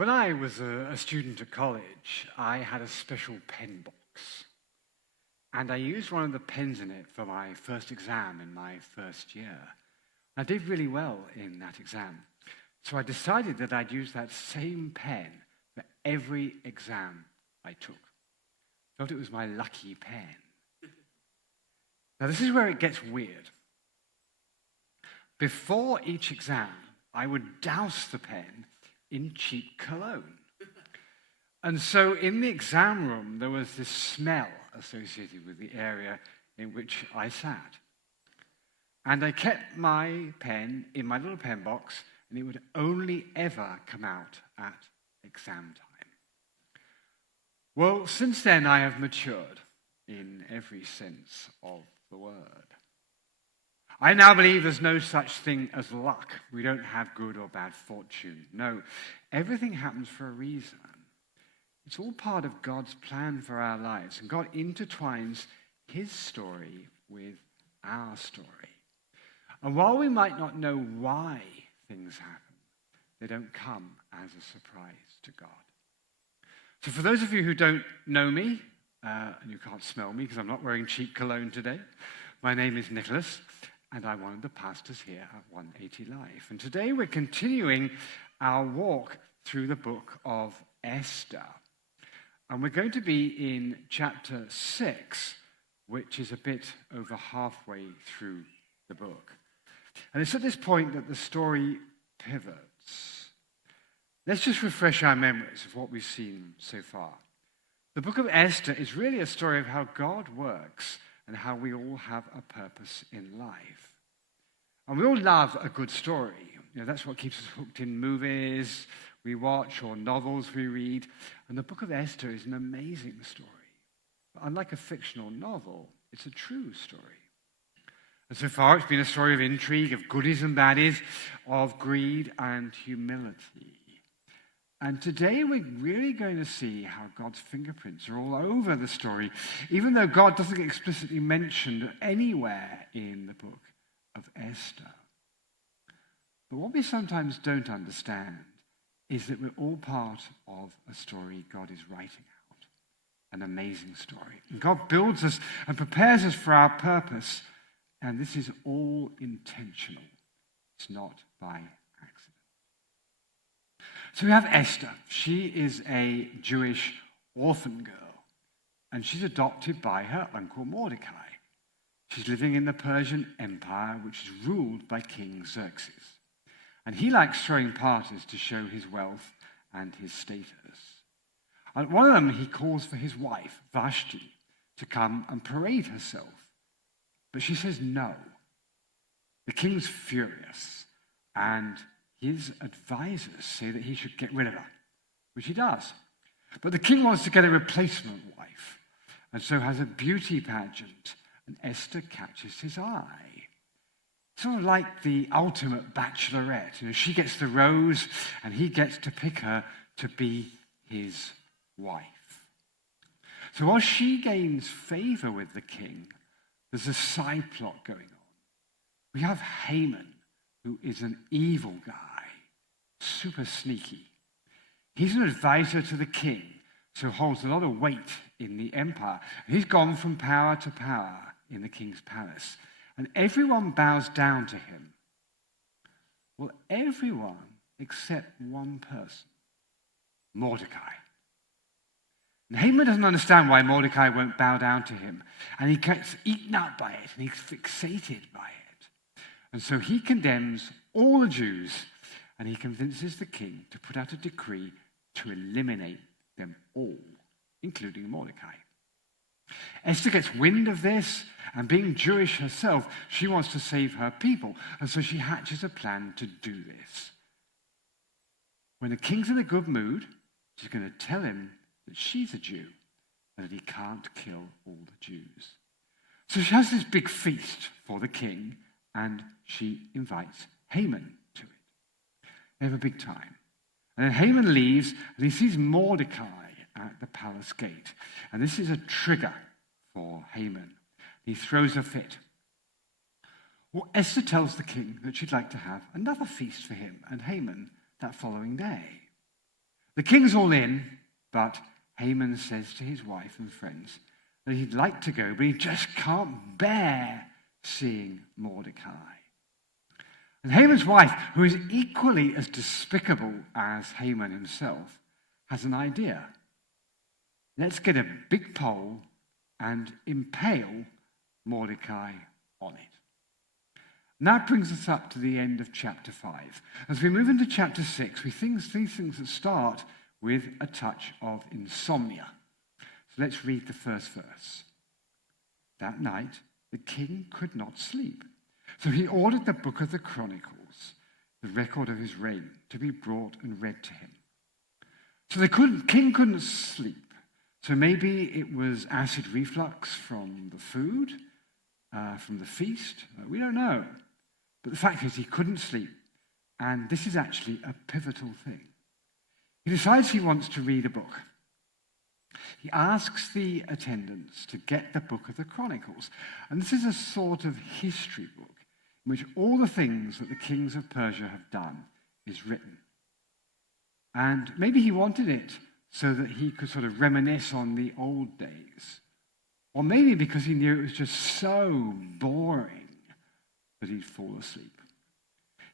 When I was a student at college, I had a special pen box. And I used one of the pens in it for my first exam in my first year. I did really well in that exam. So I decided that I'd use that same pen for every exam I took. I thought it was my lucky pen. Now this is where it gets weird. Before each exam, I would douse the pen in cheap cologne. And so in the exam room, there was this smell associated with the area in which I sat. And I kept my pen in my little pen box, and it would only ever come out at exam time. Well, since then, I have matured in every sense of the word. I now believe there's no such thing as luck. We don't have good or bad fortune. No, everything happens for a reason. It's all part of God's plan for our lives. And God intertwines his story with our story. And while we might not know why things happen, they don't come as a surprise to God. So for those of you who don't know me, and you can't smell me because I'm not wearing cheap cologne today, my name is Nicholas, and I'm one of the pastors here at 180 Life. And today we're continuing our walk through the book of Esther. And we're going to be in chapter 6, which is a bit over halfway through the book. And it's at this point that the story pivots. Let's just refresh our memories of what we've seen so far. The book of Esther is really a story of how God works and how we all have a purpose in life. And we all love a good story. That's what keeps us hooked in movies we watch or novels we read. And the book of Esther is an amazing story. But unlike a fictional novel, it's a true story. And so far, it's been a story of intrigue, of goodies and baddies, of greed and humility. And today, we're really going to see how God's fingerprints are all over the story, even though God doesn't get explicitly mentioned anywhere in the book of Esther. But what we sometimes don't understand is that we're all part of a story God is writing out, an amazing story. And God builds us and prepares us for our purpose, and this is all intentional. It's not by accident. So we have Esther. She is a Jewish orphan girl, and she's adopted by her uncle Mordecai. She's living in the Persian Empire, which is ruled by King Xerxes. And he likes throwing parties to show his wealth and his status. At one of them, he calls for his wife, Vashti, to come and parade herself. But she says no. The king's furious, and his advisors say that he should get rid of her, which he does. But the king wants to get a replacement wife, and so has a beauty pageant, and Esther catches his eye. Sort of like the ultimate bachelorette. She gets the rose, and he gets to pick her to be his wife. So while she gains favor with the king, there's a side plot going on. We have Haman, who is an evil guy, super sneaky. He's an advisor to the king, so holds a lot of weight in the empire. He's gone from power to power in the king's palace. And everyone bows down to him. Well, everyone except one person, Mordecai. And Haman doesn't understand why Mordecai won't bow down to him. And he gets eaten up by it, and he's fixated by it. And so he condemns all the Jews, and he convinces the king to put out a decree to eliminate them all, including Mordecai. Esther gets wind of this, and being Jewish herself, she wants to save her people. And so she hatches a plan to do this. When the king's in a good mood, she's going to tell him that she's a Jew and that he can't kill all the Jews. So she has this big feast for the king, and she invites Haman to it. They have a big time. And then Haman leaves, and he sees Mordecai at the palace gate. And this is a trigger for Haman. He throws a fit. Well, Esther tells the king that she'd like to have another feast for him and Haman that following day. The king's all in, but Haman says to his wife and friends that he'd like to go, but he just can't bear seeing Mordecai. And Haman's wife, who is equally as despicable as Haman himself, has an idea. Let's get a big pole and impale Mordecai on it. And that brings us up to the end of chapter 5. As we move into chapter 6, we see things that start with a touch of insomnia. So let's read the first verse. That night, the king could not sleep. So he ordered the book of the Chronicles, the record of his reign, to be brought and read to him. So the king couldn't sleep. So maybe it was acid reflux from the food, from the feast. We don't know. But the fact is he couldn't sleep. And this is actually a pivotal thing. He decides he wants to read a book. He asks the attendants to get the book of the Chronicles. And this is a sort of history book in which all the things that the kings of Persia have done is written. And maybe he wanted it so that he could sort of reminisce on the old days. Or maybe because he knew it was just so boring that he'd fall asleep.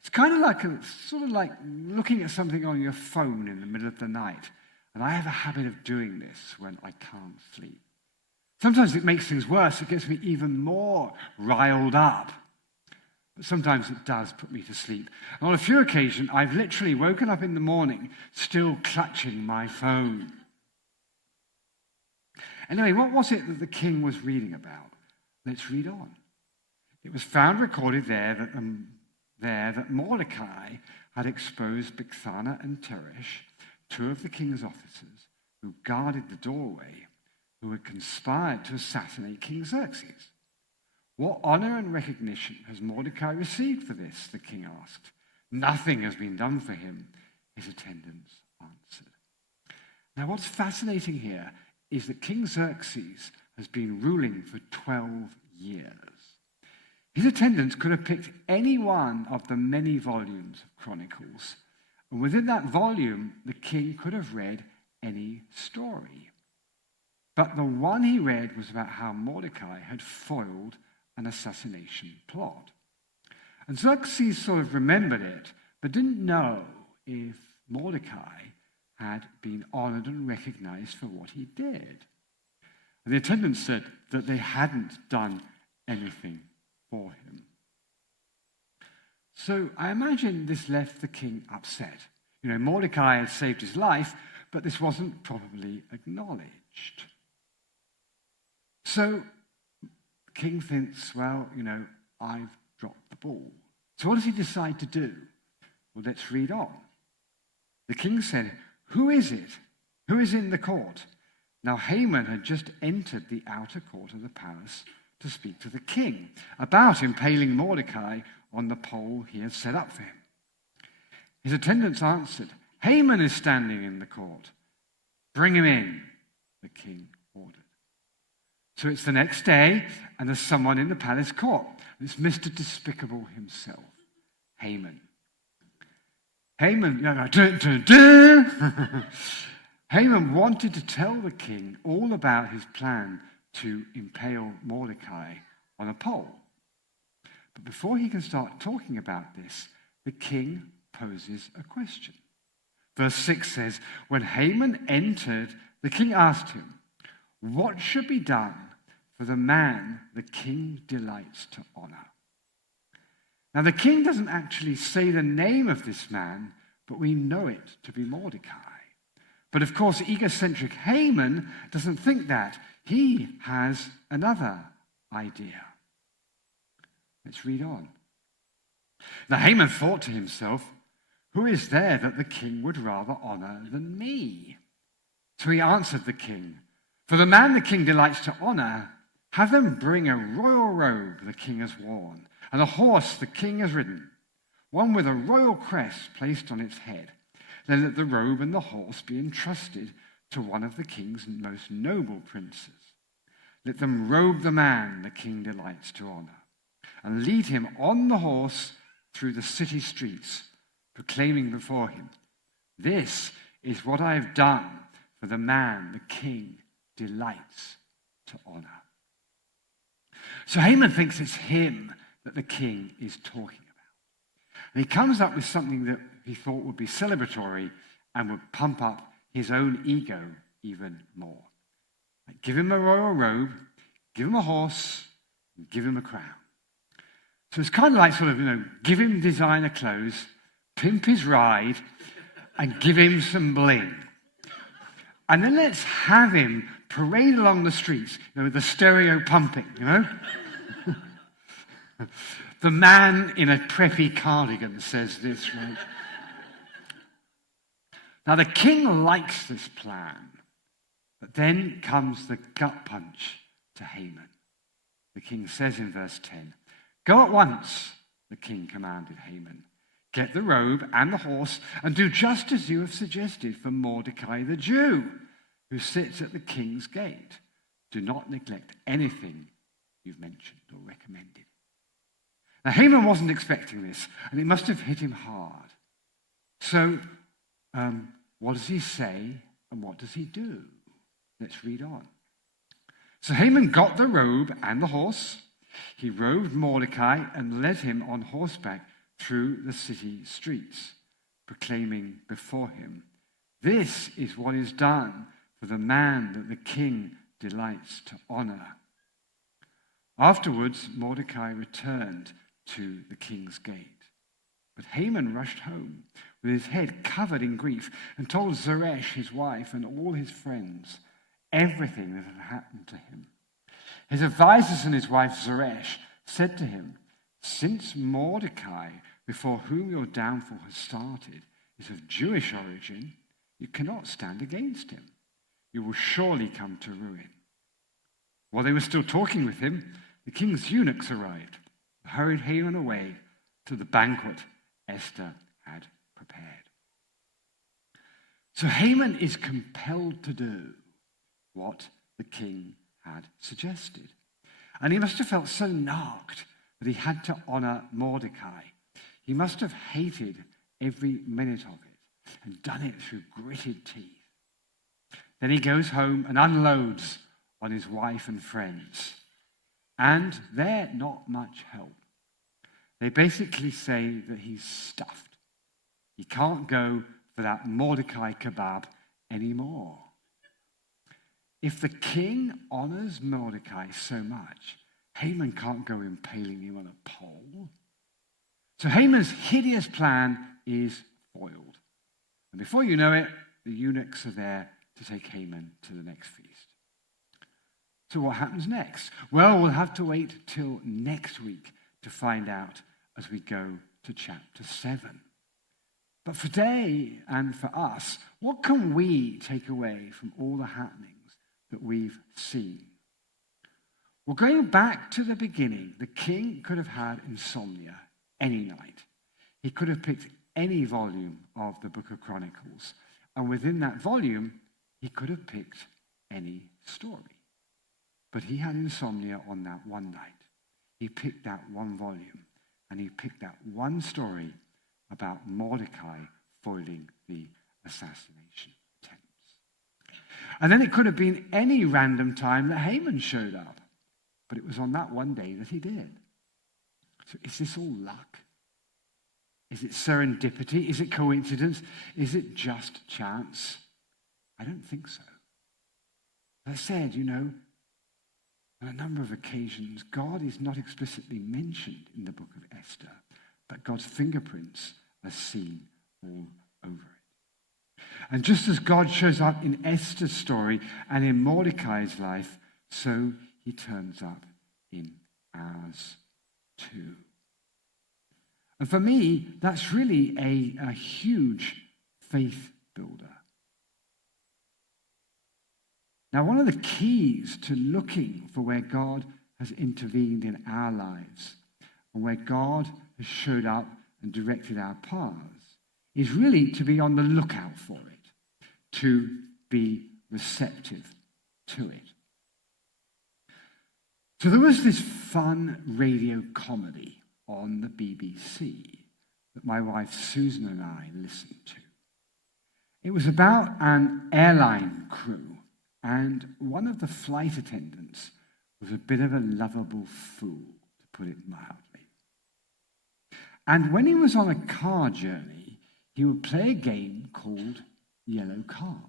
It's kind of like looking at something on your phone in the middle of the night. And I have a habit of doing this when I can't sleep. Sometimes it makes things worse. It gets me even more riled up. But sometimes it does put me to sleep. And on a few occasions, I've literally woken up in the morning still clutching my phone. Anyway, what was it that the king was reading about? Let's read on. It was found recorded there that Mordecai had exposed Bigthana and Teresh, two of the king's officers who guarded the doorway, who had conspired to assassinate King Xerxes. What honor and recognition has Mordecai received for this? The king asked. Nothing has been done for him, his attendants answered. Now, what's fascinating here is that King Xerxes has been ruling for 12 years. His attendants could have picked any one of the many volumes of Chronicles, and within that volume, the king could have read any story. But the one he read was about how Mordecai had foiled an assassination plot. And Xerxes sort of remembered it, but didn't know if Mordecai had been honored and recognized for what he did. And the attendants said that they hadn't done anything for him. So I imagine this left the king upset. Mordecai had saved his life, but this wasn't probably acknowledged. So the king thinks, I've dropped the ball. So what does he decide to do? Well, let's read on. The king said, "Who is it? Who is in the court?" Now Haman had just entered the outer court of the palace to speak to the king about impaling Mordecai on the pole he had set up for him. His attendants answered, "Haman is standing in the court." "Bring him in," the king ordered. So it's the next day, and there's someone in the palace court. It's Mr. Despicable himself, Haman. Haman wanted to tell the king all about his plan to impale Mordecai on a pole. But before he can start talking about this, the king poses a question. Verse 6 says, when Haman entered, the king asked him, "What should be done for the man the king delights to honor?" Now, the king doesn't actually say the name of this man, but we know it to be Mordecai. But of course, egocentric Haman doesn't think that. He has another idea. Let's read on. Now, Haman thought to himself, "Who is there that the king would rather honor than me?" So he answered the king, "For the man the king delights to honor, have them bring a royal robe the king has worn, and a horse the king has ridden, one with a royal crest placed on its head. Then let the robe and the horse be entrusted to one of the king's most noble princes. Let them robe the man the king delights to honor, and lead him on the horse through the city streets, proclaiming before him, 'This is what I have done for the man the king delights to honor. So Haman thinks it's him that the king is talking about. And he comes up with something that he thought would be celebratory and would pump up his own ego even more. Like, give him a royal robe, give him a horse, and give him a crown. So it's kind of like give him designer clothes, pimp his ride, and give him some bling. And then let's have him parade along the streets, with the stereo pumping, The man in a preppy cardigan says this, right? Now, the king likes this plan, but then comes the gut punch to Haman. The king says in verse 10, "Go at once," the king commanded Haman. "Get the robe and the horse and do just as you have suggested for Mordecai the Jew, who sits at the king's gate. Do not neglect anything you've mentioned or recommended." Now, Haman wasn't expecting this, and it must have hit him hard. So, what does he say and what does he do? Let's read on. So Haman got the robe and the horse. He robed Mordecai and led him on horseback through the city streets, proclaiming before him, "This is what is done for the man that the king delights to honor." Afterwards, Mordecai returned to the king's gate. But Haman rushed home with his head covered in grief and told Zeresh, his wife, and all his friends everything that had happened to him. His advisors and his wife Zeresh said to him, "Since Mordecai, before whom your downfall has started, is of Jewish origin, you cannot stand against him. You will surely come to ruin." While they were still talking with him, the king's eunuchs arrived, hurried Haman away to the banquet Esther had prepared. So Haman is compelled to do what the king had suggested. And he must have felt so narked that he had to honor Mordecai. He must have hated every minute of it and done it through gritted teeth. Then he goes home and unloads on his wife and friends. And they're not much help. They basically say that he's stuffed. He can't go for that Mordecai kebab anymore. If the king honors Mordecai so much, Haman can't go impaling him on a pole. So Haman's hideous plan is foiled. And before you know it, the eunuchs are there to take Haman to the next feast. So what happens next? Well, we'll have to wait till next week to find out as we go to chapter 7. But for today and for us, what can we take away from all the happenings that we've seen? Well, going back to the beginning, the king could have had insomnia any night. He could have picked any volume of the Book of Chronicles, and within that volume, he could have picked any story. But he had insomnia on that one night. He picked that one volume, and he picked that one story about Mordecai foiling the assassination attempts. And then it could have been any random time that Haman showed up, but it was on that one day that he did. So is this all luck? Is it serendipity? Is it coincidence? Is it just chance? I don't think so. As I said, on a number of occasions, God is not explicitly mentioned in the Book of Esther, but God's fingerprints are seen all over it. And just as God shows up in Esther's story and in Mordecai's life, so he turns up in ours too. And for me, that's really a huge faith builder. Now, one of the keys to looking for where God has intervened in our lives and where God has showed up and directed our paths is really to be on the lookout for it, to be receptive to it. So there was this fun radio comedy on the BBC that my wife Susan and I listened to. It was about an airline crew, and one of the flight attendants was a bit of a lovable fool, to put it mildly. And when he was on a car journey, he would play a game called Yellow Car.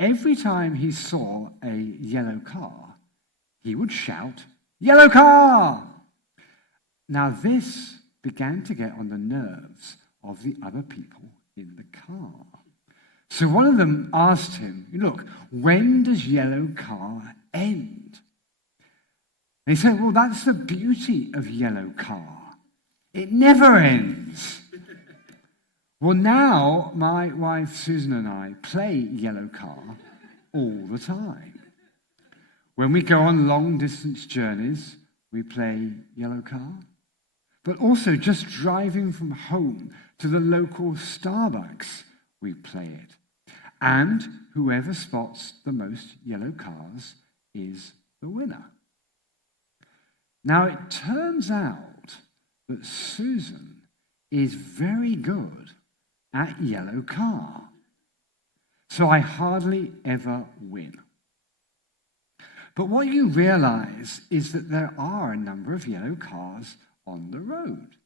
Every time he saw a yellow car, he would shout, "Yellow car!" Now this began to get on the nerves of the other people in the car. So one of them asked him, "Look, when does yellow car end?" And he said, "Well, that's the beauty of yellow car. It never ends." Well, now my wife Susan and I play yellow car all the time. When we go on long distance journeys, we play yellow car. But also just driving from home to the local Starbucks, we play it. And whoever spots the most yellow cars is the winner. Now it turns out that Susan is very good at yellow car. So I hardly ever win. But what you realize is that there are a number of yellow cars on the road.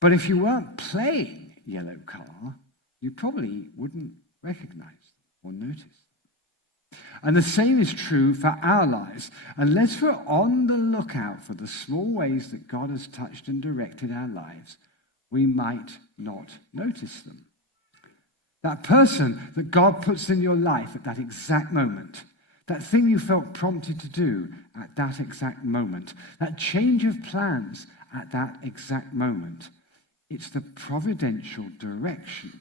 But if you weren't playing yellow car, you probably wouldn't recognize them or notice them. And the same is true for our lives. Unless we're on the lookout for the small ways that God has touched and directed our lives, we might not notice them. That person that God puts in your life at that exact moment, that thing you felt prompted to do at that exact moment, that change of plans at that exact moment, it's the providential direction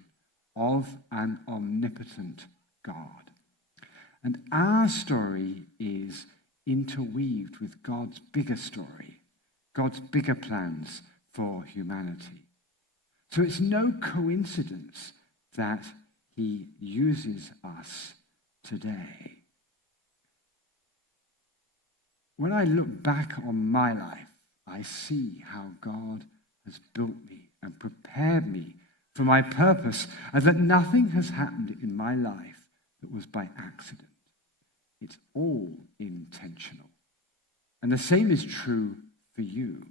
of an omnipotent God. And our story is interweaved with God's bigger story, God's bigger plans for humanity. So it's no coincidence that he uses us today. When I look back on my life, I see how God has built me and prepared me for my purpose, and that nothing has happened in my life that was by accident. It's all intentional. And the same is true for you.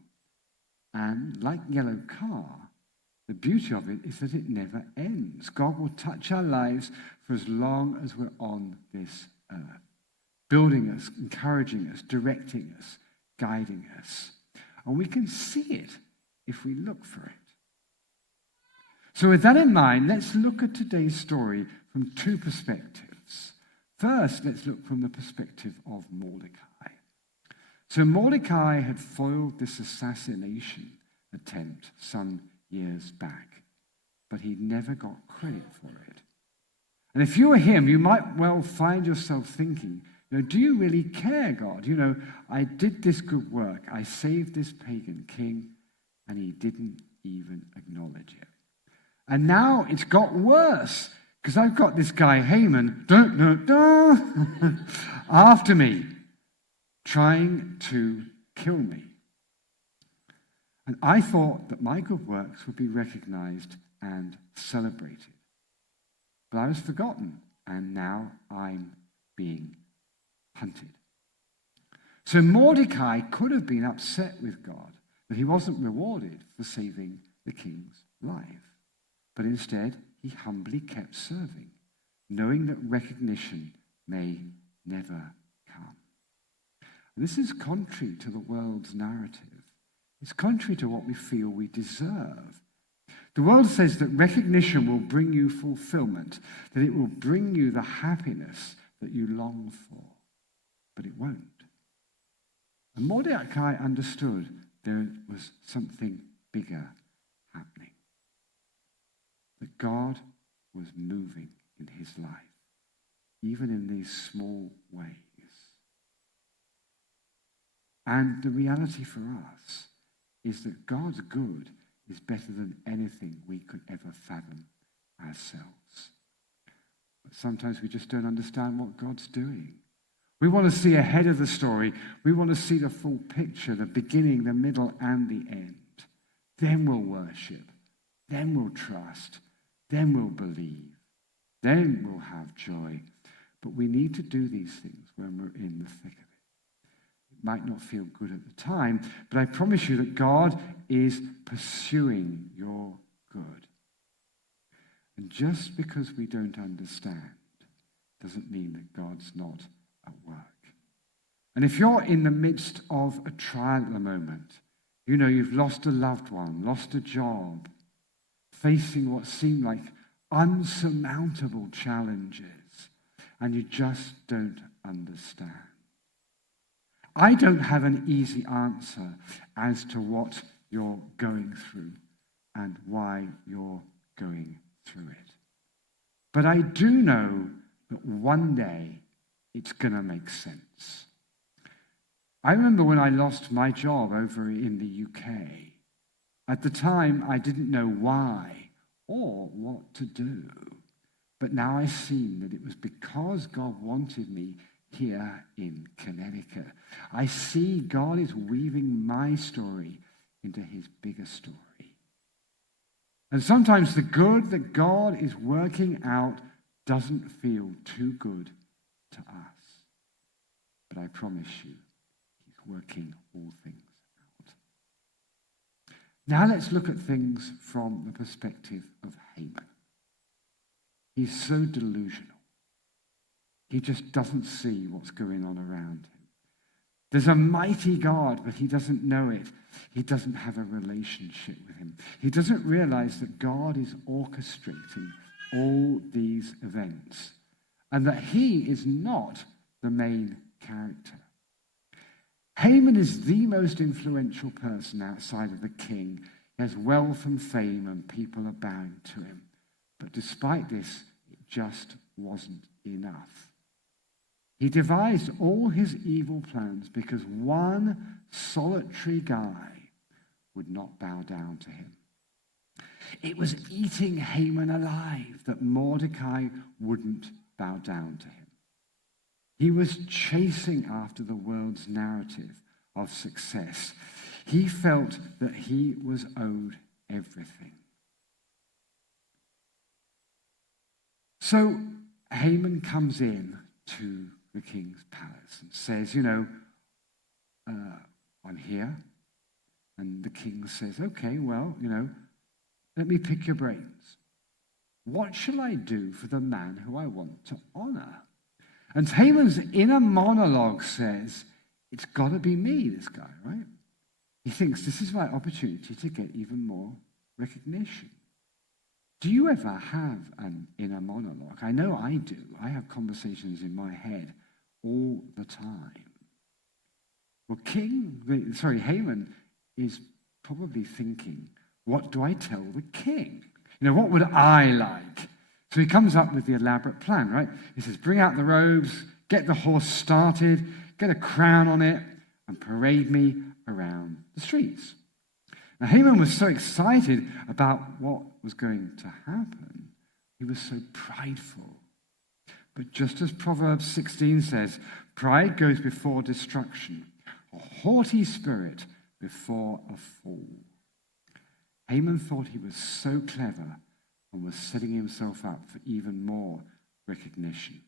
And like yellow car, the beauty of it is that it never ends. God will touch our lives for as long as we're on this earth, building us, encouraging us, directing us, guiding us. And we can see it if we look for it. So with that in mind, let's look at today's story from two perspectives. First, let's look from the perspective of Mordecai. So Mordecai had foiled this assassination attempt some years back, but he never got credit for it. And if you were him, you might well find yourself thinking, do you really care, God? I did this good work. I saved this pagan king, and he didn't even acknowledge it. And now it's got worse, because I've got this guy Haman after me, trying to kill me. And I thought that my good works would be recognized and celebrated. But I was forgotten, and now I'm being hunted. So Mordecai could have been upset with God that he wasn't rewarded for saving the king's life. But instead, he humbly kept serving, knowing that recognition may never come. This is contrary to the world's narrative. It's contrary to what we feel we deserve. The world says that recognition will bring you fulfillment, that it will bring you the happiness that you long for. But it won't. And Mordecai understood there was something bigger happening. That God was moving in his life, even in these small ways. And the reality for us is that God's good is better than anything we could ever fathom ourselves. But sometimes we just don't understand what God's doing. We want to see ahead of the story. We want to see the full picture, the beginning, the middle, and the end. Then we'll worship. Then we'll trust. then we'll believe, then we'll have joy. But we need to do these things when we're in the thick of it. It might not feel good at the time, but I promise you that God is pursuing your good. And just because we don't understand doesn't mean that God's not at work. And if you're in the midst of a trial at the moment, you know you've lost a loved one, lost a job, facing what seem like unsurmountable challenges, and you just don't understand. I don't have an easy answer as to what you're going through and why you're going through it. But I do know that one day it's going to make sense. I remember when I lost my job over in the UK. At the time, I didn't know why or what to do. But now I've seen that it was because God wanted me here in Connecticut. I see God is weaving my story into his bigger story. And sometimes the good that God is working out doesn't feel too good to us. But I promise you, he's working all things out. Now let's look at things from the perspective of Haman. He's so delusional. He just doesn't see what's going on around him. There's a mighty God, but he doesn't know it. He doesn't have a relationship with him. He doesn't realize that God is orchestrating all these events and that he is not the main character. Haman is the most influential person outside of the king. He has wealth and fame and people are bowing to him. But despite this, it just wasn't enough. He devised all his evil plans because one solitary guy would not bow down to him. It was eating Haman alive that Mordecai wouldn't bow down to him. He was chasing after the world's narrative of success. He felt that he was owed everything. So Haman comes in to the king's palace and says, I'm here. And the king says, okay, well, let me pick your brains. What shall I do for the man who I want to honor? And Haman's inner monologue says, it's got to be me, this guy, right? He thinks this is my opportunity to get even more recognition. Do you ever have an inner monologue? I know I do. I have conversations in my head all the time. Well, Haman is probably thinking, what do I tell the king? What would I like? So he comes up with the elaborate plan, right? He says, bring out the robes, get the horse started, get a crown on it, and parade me around the streets. Now, Haman was so excited about what was going to happen. He was so prideful. But just as Proverbs 16 says, pride goes before destruction, a haughty spirit before a fall. Haman thought he was so clever and was setting himself up for even more recognition.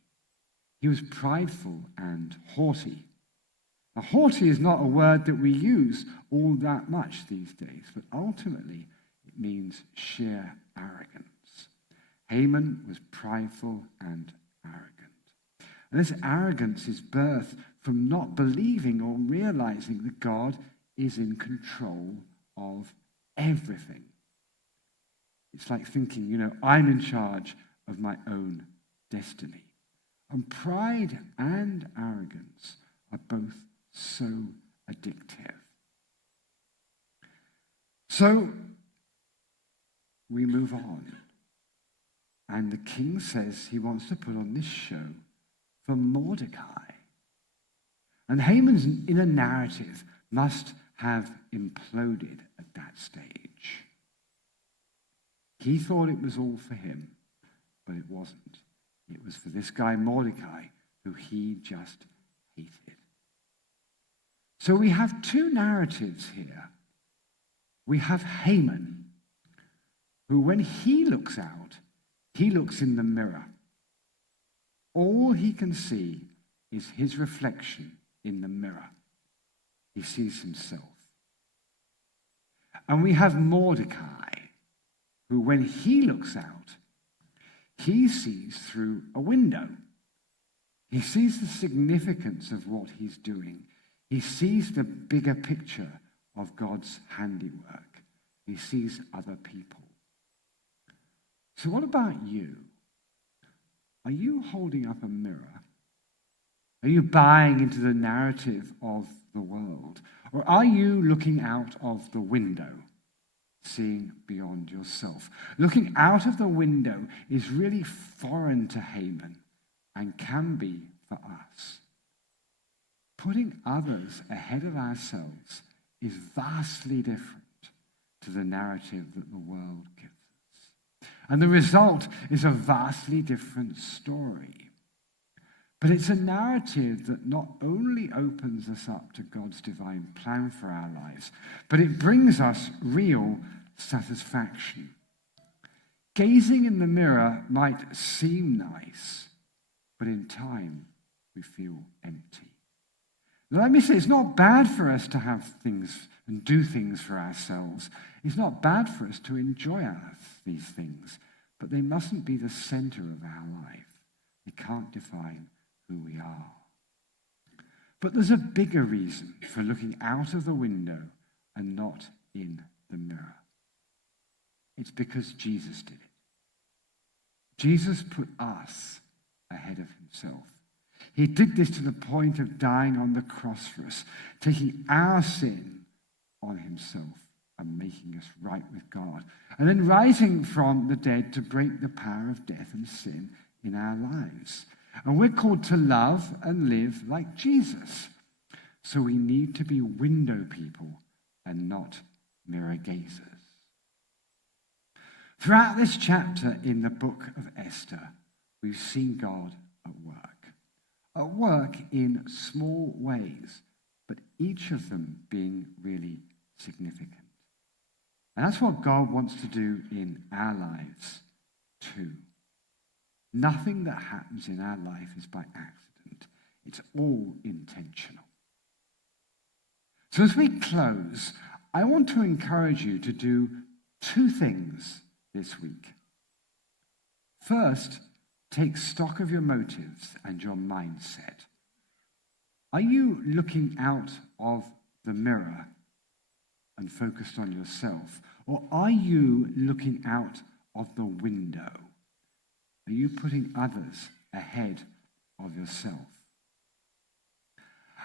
He was prideful and haughty. Now, haughty is not a word that we use all that much these days, but ultimately it means sheer arrogance. Haman was prideful and arrogant. And this arrogance is birthed from not believing or realizing that God is in control of everything. It's like thinking, I'm in charge of my own destiny. And pride and arrogance are both so addictive. So we move on. And the king says he wants to put on this show for Mordecai. And Haman's inner narrative must have imploded at that stage. He thought it was all for him, but it wasn't. It was for this guy Mordecai, who he just hated. So we have two narratives here. We have Haman, who when he looks out, he looks in the mirror. All he can see is his reflection in the mirror. He sees himself. And we have Mordecai, who when he looks out, he sees through a window. He sees the significance of what he's doing. He sees the bigger picture of God's handiwork. He sees other people. So what about you? Are you holding up a mirror? Are you buying into the narrative of the world? Or are you looking out of the window, seeing beyond yourself? Looking out of the window is really foreign to Haman and can be for us. Putting others ahead of ourselves is vastly different to the narrative that the world gives us. And the result is a vastly different story. But it's a narrative that not only opens us up to God's divine plan for our lives, but it brings us real satisfaction. Gazing in the mirror might seem nice, but in time we feel empty. Let me say, it's not bad for us to have things and do things for ourselves. It's not bad for us to enjoy these things, but they mustn't be the center of our life. They can't define who we are. But there's a bigger reason for looking out of the window and not in the mirror. It's because Jesus did it. Jesus put us ahead of himself. He did this to the point of dying on the cross for us, taking our sin on himself and making us right with God, and then rising from the dead to break the power of death and sin in our lives. And we're called to love and live like Jesus. So we need to be window people and not mirror gazers. Throughout this chapter in the Book of Esther, we've seen God at work. At work in small ways, but each of them being really significant. And that's what God wants to do in our lives too. Nothing that happens in our life is by accident. It's all intentional. So as we close, I want to encourage you to do two things this week. First, take stock of your motives and your mindset. Are you looking out of the mirror and focused on yourself? Or are you looking out of the window? Are you putting others ahead of yourself?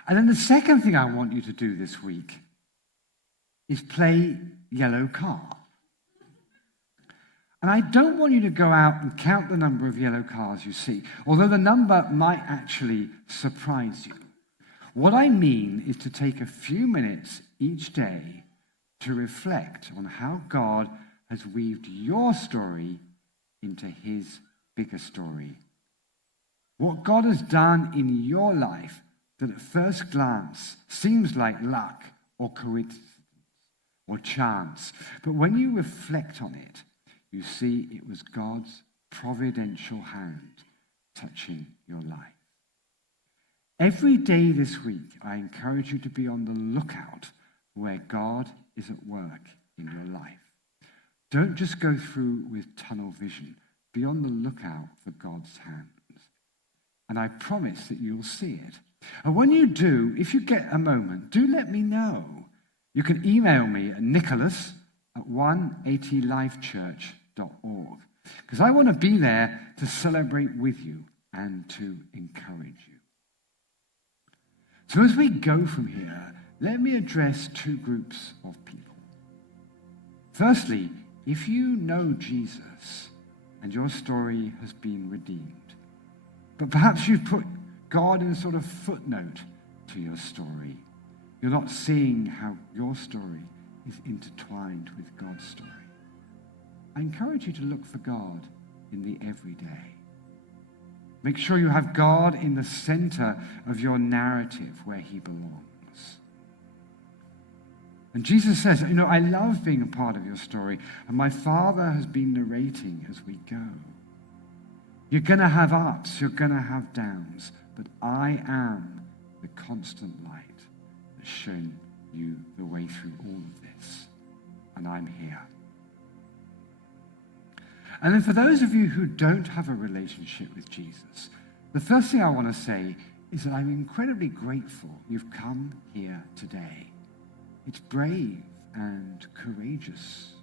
And then the second thing I want you to do this week is play yellow car. And I don't want you to go out and count the number of yellow cars you see, although the number might actually surprise you. What I mean is to take a few minutes each day to reflect on how God has weaved your story into his bigger story. What God has done in your life that at first glance seems like luck or coincidence or chance, but when you reflect on it, you see it was God's providential hand touching your life. Every day this week, I encourage you to be on the lookout for where God is at work in your life. Don't just go through with tunnel vision. Be on the lookout for God's hands. And I promise that you'll see it. And when you do, if you get a moment, do let me know. You can email me at nicholas@180lifechurch.org, because I want to be there to celebrate with you and to encourage you. So as we go from here, let me address two groups of people. Firstly, if you know Jesus and your story has been redeemed, but perhaps you've put God in a sort of footnote to your story, you're not seeing how your story is intertwined with God's story. I encourage you to look for God in the everyday. Make sure you have God in the center of your narrative where he belongs. And Jesus says, I love being a part of your story, and my Father has been narrating as we go. You're going to have ups, you're going to have downs, but I am the constant light that's shown you the way through all of this, and I'm here. And then for those of you who don't have a relationship with Jesus, the first thing I want to say is that I'm incredibly grateful you've come here today. It's brave and courageous.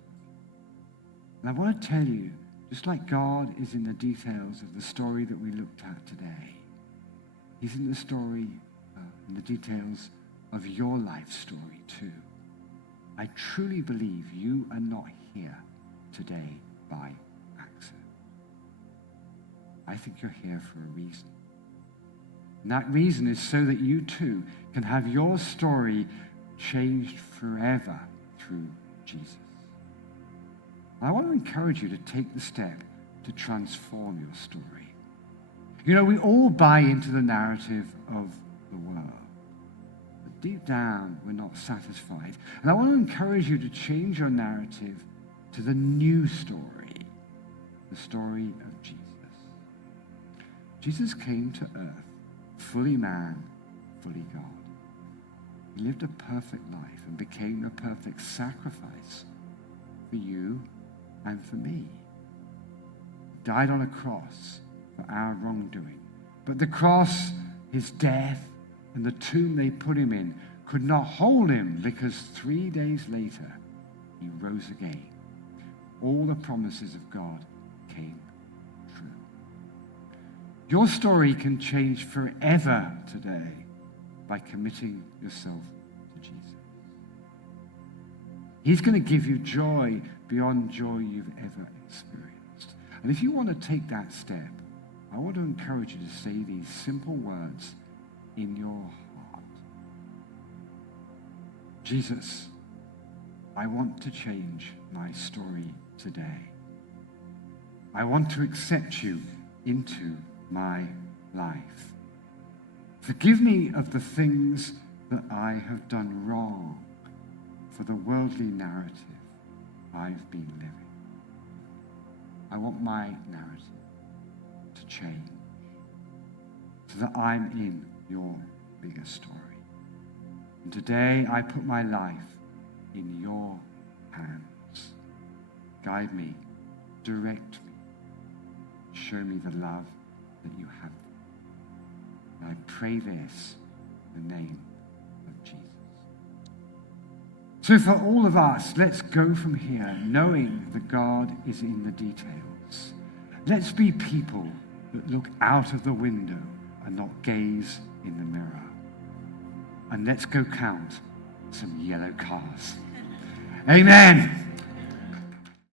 And I want to tell you, just like God is in the details of the story that we looked at today, he's in the story, in the details of your life story too. I truly believe you are not here today by accident. I think you're here for a reason. And that reason is so that you too can have your story changed forever through Jesus. I want to encourage you to take the step to transform your story. You know, we all buy into the narrative of the world. But deep down, we're not satisfied. And I want to encourage you to change your narrative to the new story, the story of Jesus. Jesus came to earth, fully man, fully God. He lived a perfect life and became the perfect sacrifice for you and for me. He died on a cross for our wrongdoing. But the cross, his death, and the tomb they put him in could not hold him, because 3 days later, he rose again. All the promises of God came true. Your story can change forever today by committing yourself to Jesus. He's going to give you joy beyond joy you've ever experienced. And if you want to take that step, I want to encourage you to say these simple words in your heart. Jesus, I want to change my story today. I want to accept you into my life. Forgive me of the things that I have done wrong for the worldly narrative I've been living. I want my narrative to change so that I'm in your bigger story. And today I put my life in your hands. Guide me, direct me, show me the love that you have. And I pray this in the name of Jesus. So for all of us, let's go from here knowing that God is in the details. Let's be people that look out of the window and not gaze in the mirror. And let's go count some yellow cars. Amen.